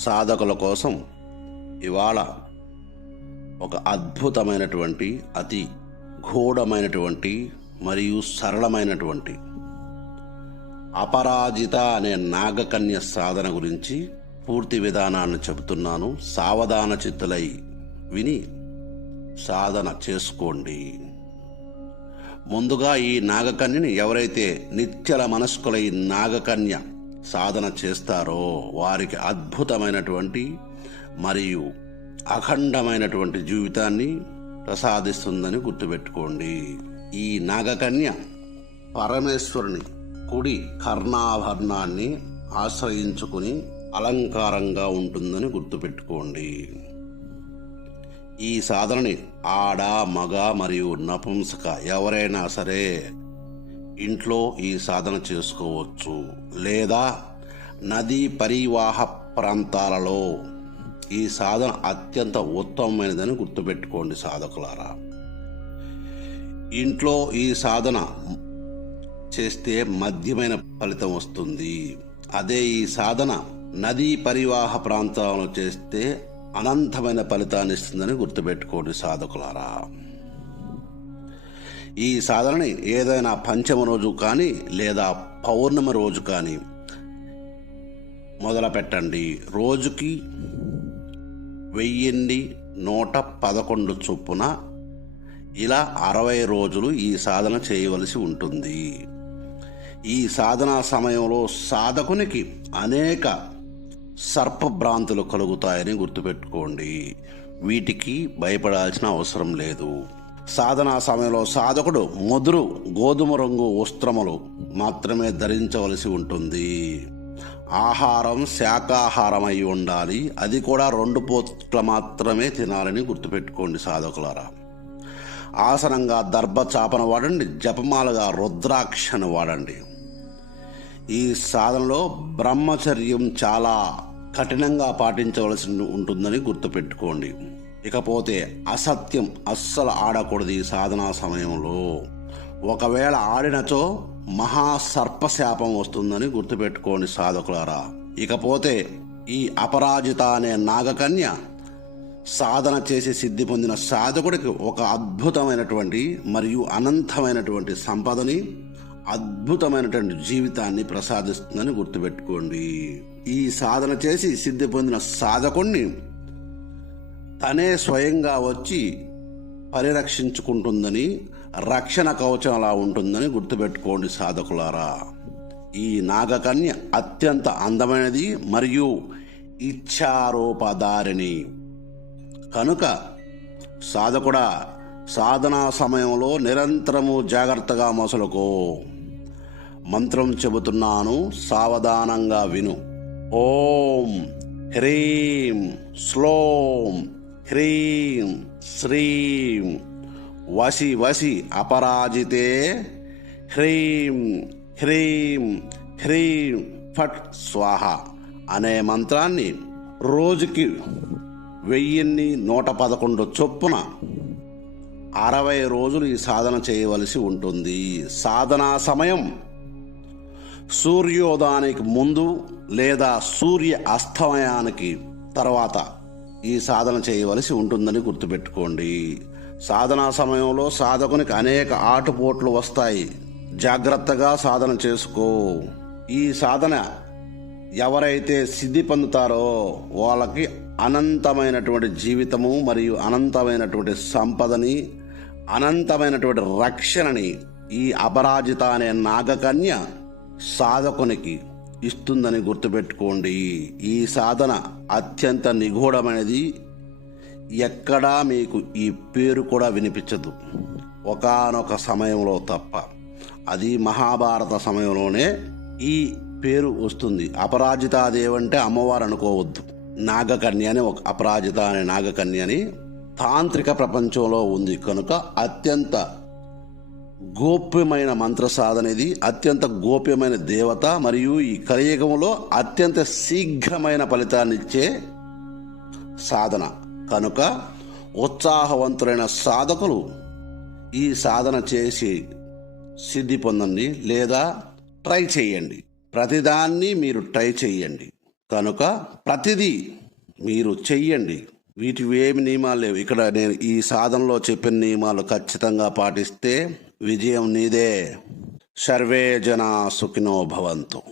సాధకుల కోసం ఇవాళ ఒక అద్భుతమైనటువంటి అతి గూఢమైనటువంటి మరియు సరళమైనటువంటి అపరాజిత అనే నాగకన్య సాధన గురించి పూర్తి విధానాన్ని చెబుతున్నాను. సావధాన చిత్తులై విని సాధన చేసుకోండి. ముందుగా ఈ నాగకన్యని ఎవరైతే నిత్యల మనస్కులై నాగకన్య సాధన చేస్తారో వారికి అద్భుతమైనటువంటి మరియు అఖండమైనటువంటి జీవితాన్ని ప్రసాదిస్తుందని గుర్తుపెట్టుకోండి. ఈ నాగకన్య పరమేశ్వరుని కుడి కర్ణాభరణాన్ని ఆశ్రయించుకుని అలంకారంగా ఉంటుందని గుర్తుపెట్టుకోండి. ఈ సాధనని ఆడ మగ మరియు నపుంసక ఎవరైనా సరే ఇంట్లో ఈ సాధన చేసుకోవచ్చు. లేదా నదీ పరివాహ ప్రాంతాలలో ఈ సాధన అత్యంత ఉత్తమమైనదని గుర్తుపెట్టుకోండి సాధకులారా. ఇంట్లో ఈ సాధన చేస్తే మధ్యమైన ఫలితం వస్తుంది. అదే ఈ సాధన నదీ పరివాహ ప్రాంతాలను చేస్తే అనంతమైన ఫలితాన్ని ఇస్తుందని గుర్తుపెట్టుకోండి సాధకులారా. ఈ సాధనని ఏదైనా పంచమ రోజు కానీ లేదా పౌర్ణమి రోజు కానీ మొదలు పెట్టండి రోజుకి వెయ్యిన్ని నూట పదకొండు చొప్పున ఇలా అరవై రోజులు ఈ సాధన చేయవలసి ఉంటుంది. ఈ సాధనా సమయంలో సాధకునికి అనేక సర్పభ్రాంతులు కలుగుతాయని గుర్తుపెట్టుకోండి. వీటికి భయపడాల్సిన అవసరం లేదు. సాధనా సమయంలో సాధకుడు ముదురు గోధుమ రంగు వస్త్రములు మాత్రమే ధరించవలసి ఉంటుంది. ఆహారం శాకాహారమై ఉండాలి. అది కూడా రెండు పూట్ల మాత్రమే తినాలని గుర్తుపెట్టుకోండి సాధకులారా. ఆసనంగా దర్భ చాపను వాడండి జపమాలగా రుద్రాక్షను వాడండి. ఈ సాధనలో బ్రహ్మచర్యం చాలా కఠినంగా పాటించవలసి ఉంటుందని గుర్తుపెట్టుకోండి. ఇకపోతే అసత్యం అస్సలు ఆడకూడదు ఈ సాధనా సమయంలో. ఒకవేళ ఆడినచో మహాసర్పశాపం వస్తుందని గుర్తుపెట్టుకోండి సాధకులారా. ఇకపోతే ఈ అపరాజిత అనే నాగకన్య సాధన చేసి సిద్ధి పొందిన సాధకుడికి ఒక అద్భుతమైనటువంటి మరియు అనంతమైనటువంటి సంపదని అద్భుతమైనటువంటి జీవితాన్ని ప్రసాదిస్తుందని గుర్తుపెట్టుకోండి. ఈ సాధన చేసి సిద్ధి పొందిన సాధకుణ్ణి తనే స్వయంగా వచ్చి పరిరక్షించుకుంటుందని రక్షణ కవచం అలా ఉంటుందని గుర్తుపెట్టుకోండి సాధకులారా. ఈ నాగకన్య అత్యంత అందమైనది మరియు ఇచ్చారూపదారిని కనుక సాధకుడా సాధనా సమయంలో నిరంతరము జాగ్రత్తగా మొసలుకో. మంత్రం చెబుతున్నాను సావధానంగా విను. ఓం హ్రీం స్లోం. హ్రీం శ్రీం వసి వసి అపరాజితే హ్రీం హ్రీం హ్రీం ఫట్ స్వాహ అనే మంత్రాన్ని రోజుకి వెయ్యిన్ని నూట పదకొండు చొప్పున అరవై రోజులు ఈ సాధన చేయవలసి ఉంటుంది. సాధనా సమయం సూర్యోదయానికి ముందు లేదా సూర్య అస్తమయానికి తర్వాత ఈ సాధన చేయవలసి ఉంటుందని గుర్తుపెట్టుకోండి. సాధనా సమయంలో సాధకునికి అనేక ఆటుపోట్లు వస్తాయి. జాగ్రత్తగా సాధన చేసుకో. ఈ సాధన ఎవరైతే సిద్ధి పొందుతారో వాళ్ళకి అనంతమైనటువంటి జీవితము మరియు అనంతమైనటువంటి సంపదని అనంతమైనటువంటి రక్షణని ఈ అపరాజిత అనే నాగకన్య సాధకునికి ఇస్తుందని గుర్తుపెట్టుకోండి. ఈ సాధన అత్యంత నిగూఢమైనది ఎక్కడా మీకు ఈ పేరు కూడా వినిపించదు. ఒకానొక సమయంలో తప్ప. అది మహాభారత సమయంలోనే ఈ పేరు వస్తుంది. అపరాజితాదేవి అంటే అమ్మవారు అనుకోవద్దు. నాగకన్య అని ఒక అపరాజిత అనే నాగకన్య అని తాంత్రిక ప్రపంచంలో ఉంది. కనుక అత్యంత గోప్యమైన మంత్ర సాధన ఇది. అత్యంత గోప్యమైన దేవత మరియు ఈ కలియుగంలో అత్యంత శీఘ్రమైన ఫలితాన్నిచ్చే సాధన. కనుక ఉత్సాహవంతులైన సాధకులు ఈ సాధన చేసి సిద్ధి పొందండి లేదా ట్రై చేయండి. ప్రతిదాన్ని మీరు ట్రై చేయండి. కనుక ప్రతిదీ మీరు చెయ్యండి. వీటి ఏమి నియమాలు లేవు. ఇక్కడ నేను ఈ సాధనలో చెప్పిన నియమాలు ఖచ్చితంగా పాటిస్తే విజయం నీదే. సర్వే జనా సుఖినో భవంతు.